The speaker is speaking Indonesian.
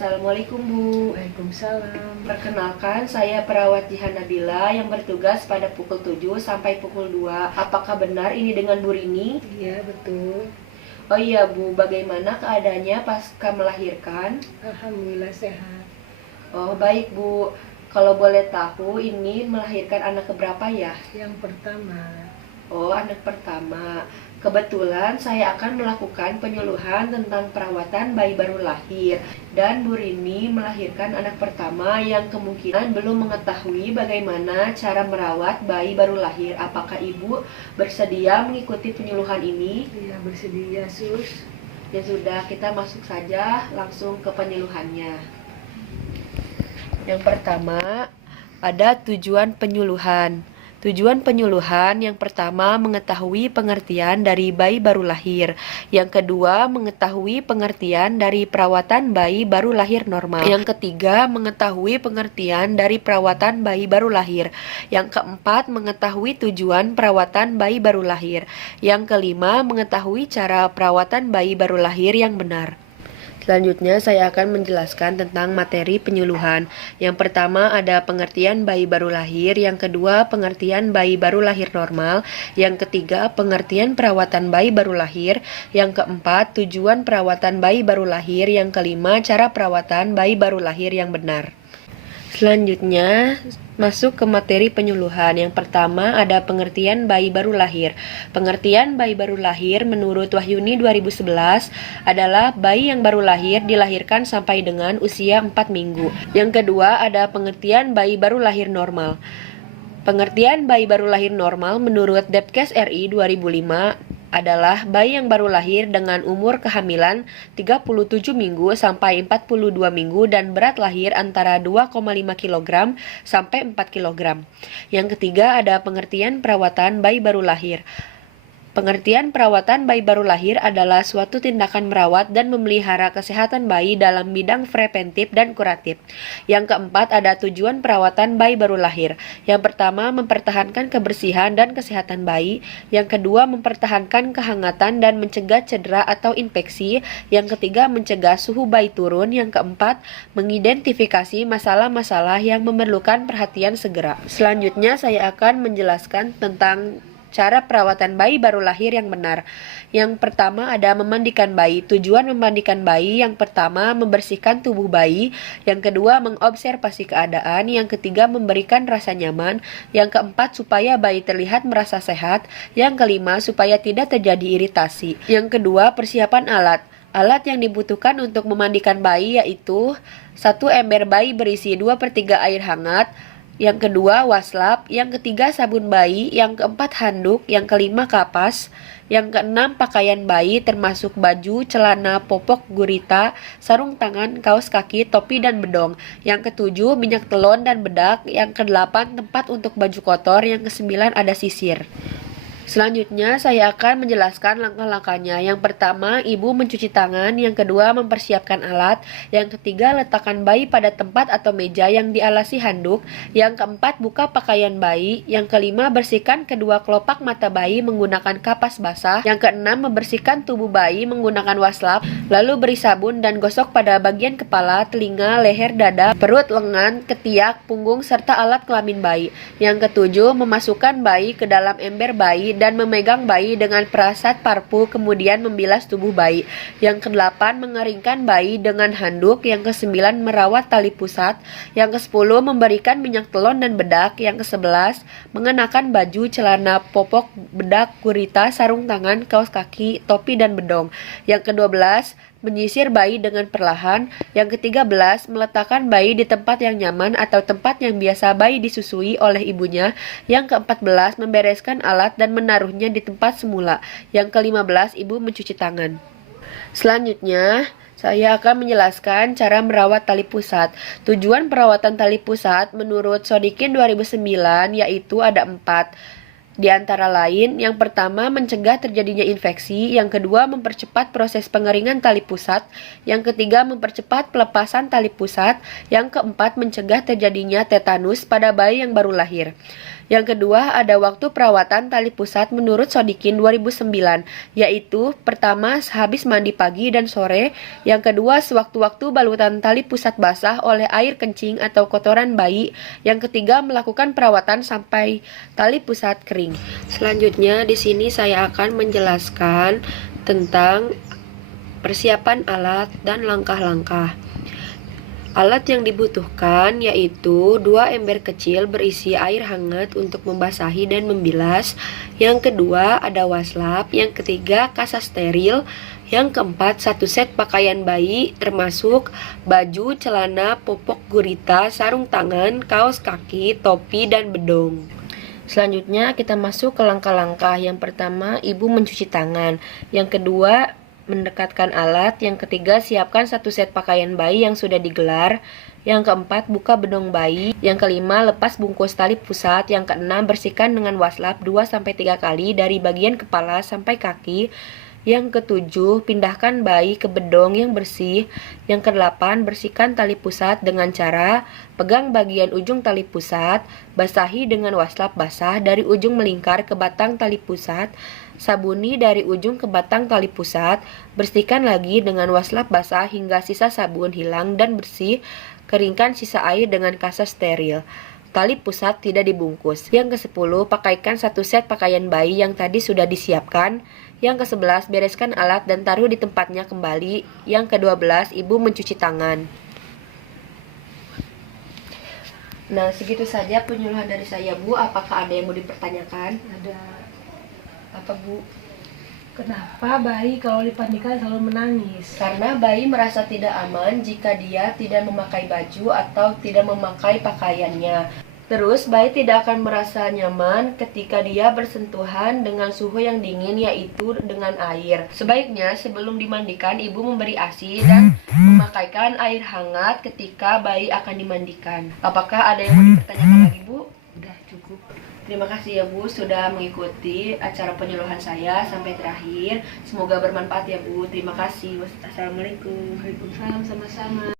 Assalamualaikum Bu. Waalaikumsalam. Perkenalkan, saya perawat Jihan Nabila yang bertugas pada pukul 7 sampai pukul 2. Apakah benar ini dengan Bu Rini? Iya, betul. Oh iya Bu, bagaimana keadaannya pasca melahirkan? Alhamdulillah sehat. Oh baik Bu, kalau boleh tahu ini melahirkan anak keberapa ya? Yang pertama, Oh, anak pertama. Kebetulan saya akan melakukan penyuluhan tentang perawatan bayi baru lahir. Dan Bu Rini melahirkan anak pertama yang kemungkinan belum mengetahui bagaimana cara merawat bayi baru lahir. Apakah Ibu bersedia mengikuti penyuluhan ini? iya bersedia sus. Ya sudah, kita masuk saja langsung ke penyuluhannya. Yang pertama, ada tujuan penyuluhan. Tujuan penyuluhan yang pertama mengetahui pengertian dari bayi baru lahir. Yang kedua mengetahui pengertian dari perawatan bayi baru lahir normal. Yang ketiga mengetahui pengertian dari perawatan bayi baru lahir. Yang keempat mengetahui tujuan perawatan bayi baru lahir. Yang kelima mengetahui cara perawatan bayi baru lahir yang benar. Selanjutnya saya akan menjelaskan tentang materi penyuluhan. Yang pertama ada pengertian bayi baru lahir, yang kedua pengertian bayi baru lahir normal, yang ketiga pengertian perawatan bayi baru lahir, yang keempat tujuan perawatan bayi baru lahir, yang kelima cara perawatan bayi baru lahir yang benar. Selanjutnya masuk ke materi penyuluhan. Yang pertama ada pengertian bayi baru lahir. Pengertian bayi baru lahir menurut Wahyuni 2011 adalah bayi yang baru lahir dilahirkan sampai dengan usia 4 minggu. Yang kedua ada pengertian bayi baru lahir normal. Pengertian bayi baru lahir normal menurut Depkes RI 2005 adalah bayi yang baru lahir dengan umur kehamilan 37 minggu sampai 42 minggu dan berat lahir antara 2,5 kg sampai 4 kg. Yang ketiga ada pengertian perawatan bayi baru lahir. Pengertian perawatan bayi baru lahir adalah suatu tindakan merawat dan memelihara kesehatan bayi dalam bidang preventif dan kuratif. Yang keempat ada tujuan perawatan bayi baru lahir. Yang pertama mempertahankan kebersihan dan kesehatan bayi. Yang kedua mempertahankan kehangatan dan mencegah cedera atau infeksi. Yang ketiga mencegah suhu bayi turun. Yang keempat mengidentifikasi masalah-masalah yang memerlukan perhatian segera. Selanjutnya saya akan menjelaskan tentang cara perawatan bayi baru lahir yang benar. Yang pertama ada memandikan bayi. Tujuan memandikan bayi yang pertama membersihkan tubuh bayi, yang kedua mengobservasi keadaan, yang ketiga memberikan rasa nyaman, yang keempat supaya bayi terlihat merasa sehat, yang kelima supaya tidak terjadi iritasi. Yang kedua persiapan alat. Alat yang dibutuhkan untuk memandikan bayi yaitu 1 ember bayi berisi 2/3 air hangat, yang kedua waslap, yang ketiga sabun bayi, yang keempat handuk, yang kelima kapas, yang keenam pakaian bayi termasuk baju, celana, popok, gurita, sarung tangan, kaos kaki, topi dan bedong, yang ketujuh minyak telon dan bedak, yang kedelapan tempat untuk baju kotor, yang kesembilan ada sisir. Selanjutnya saya akan menjelaskan langkah-langkahnya. Yang pertama, ibu mencuci tangan. Yang kedua, mempersiapkan alat. Yang ketiga, letakkan bayi pada tempat atau meja yang dialasi handuk. Yang keempat, buka pakaian bayi. Yang kelima, bersihkan kedua kelopak mata bayi menggunakan kapas basah. Yang keenam, membersihkan tubuh bayi menggunakan waslap. Lalu beri sabun dan gosok pada bagian kepala, telinga, leher, dada, perut, lengan, ketiak, punggung, serta alat kelamin bayi. Yang ketujuh, memasukkan bayi ke dalam ember bayi dan memegang bayi dengan perasat parpu, kemudian membilas tubuh bayi. Yang kedelapan mengeringkan bayi dengan handuk. Yang kesembilan merawat tali pusat. Yang kesepuluh memberikan minyak telon dan bedak. Yang kesebelas mengenakan baju, celana, popok, bedak, gurita, sarung tangan, kaos kaki, topi dan bedong. Yang kedua belas menyisir bayi dengan perlahan. Yang ke-13 meletakkan bayi di tempat yang nyaman atau tempat yang biasa bayi disusui oleh ibunya. Yang ke-14 membereskan alat dan menaruhnya di tempat semula. Yang ke-15 ibu mencuci tangan. Selanjutnya saya akan menjelaskan cara merawat tali pusat. Tujuan perawatan tali pusat menurut Sodikin 2009 yaitu ada 4. Di antara lain, yang pertama mencegah terjadinya infeksi, yang kedua mempercepat proses pengeringan tali pusat, yang ketiga mempercepat pelepasan tali pusat, yang keempat mencegah terjadinya tetanus pada bayi yang baru lahir. Yang kedua, ada waktu perawatan tali pusat menurut Sodikin 2009, yaitu pertama, sehabis mandi pagi dan sore. Yang kedua, sewaktu-waktu balutan tali pusat basah oleh air kencing atau kotoran bayi. Yang ketiga, melakukan perawatan sampai tali pusat kering. Selanjutnya, di sini saya akan menjelaskan tentang persiapan alat dan langkah-langkah. Alat yang dibutuhkan yaitu 2 ember kecil berisi air hangat untuk membasahi dan membilas. Yang kedua ada waslap. Yang ketiga kasa steril. Yang keempat 1 set pakaian bayi termasuk baju, celana, popok gurita, sarung tangan, kaos kaki, topi, dan bedong. Selanjutnya kita masuk ke langkah-langkah. Yang pertama, ibu mencuci tangan. Yang kedua, mendekatkan alat. Yang ketiga, siapkan 1 set pakaian bayi yang sudah digelar. Yang keempat, buka bedong bayi. Yang kelima, lepas bungkus tali pusat. Yang keenam, bersihkan dengan waslap 2-3 kali dari bagian kepala sampai kaki. Yang ketujuh, pindahkan bayi ke bedong yang bersih. Yang kedelapan, bersihkan tali pusat dengan cara pegang bagian ujung tali pusat, basahi dengan waslap basah dari ujung melingkar ke batang tali pusat, sabuni dari ujung ke batang tali pusat, bersihkan lagi dengan waslap basah hingga sisa sabun hilang dan bersih, keringkan sisa air dengan kasa steril. Tali pusat tidak dibungkus. Yang ke-10, pakaikan 1 set pakaian bayi yang tadi sudah disiapkan. Yang ke-11, bereskan alat dan taruh di tempatnya kembali. Yang ke-12, ibu mencuci tangan. Nah, segitu saja penyuluhan dari saya, Bu. Apakah ada yang mau dipertanyakan? Ada. Apa, Bu? Kenapa bayi kalau dipandikan selalu menangis? Karena bayi merasa tidak aman jika dia tidak memakai baju atau tidak memakai pakaiannya. Terus bayi tidak akan merasa nyaman ketika dia bersentuhan dengan suhu yang dingin, yaitu dengan air. Sebaiknya sebelum dimandikan, ibu memberi ASI dan memakaikan air hangat ketika bayi akan dimandikan. Apakah ada yang mau dipertanyakan lagi, Bu? Udah cukup. Terima kasih ya, Bu, sudah mengikuti acara penyuluhan saya sampai terakhir. Semoga bermanfaat ya, Bu. Terima kasih. Wassalamualaikum. Waalaikumsalam, sama-sama.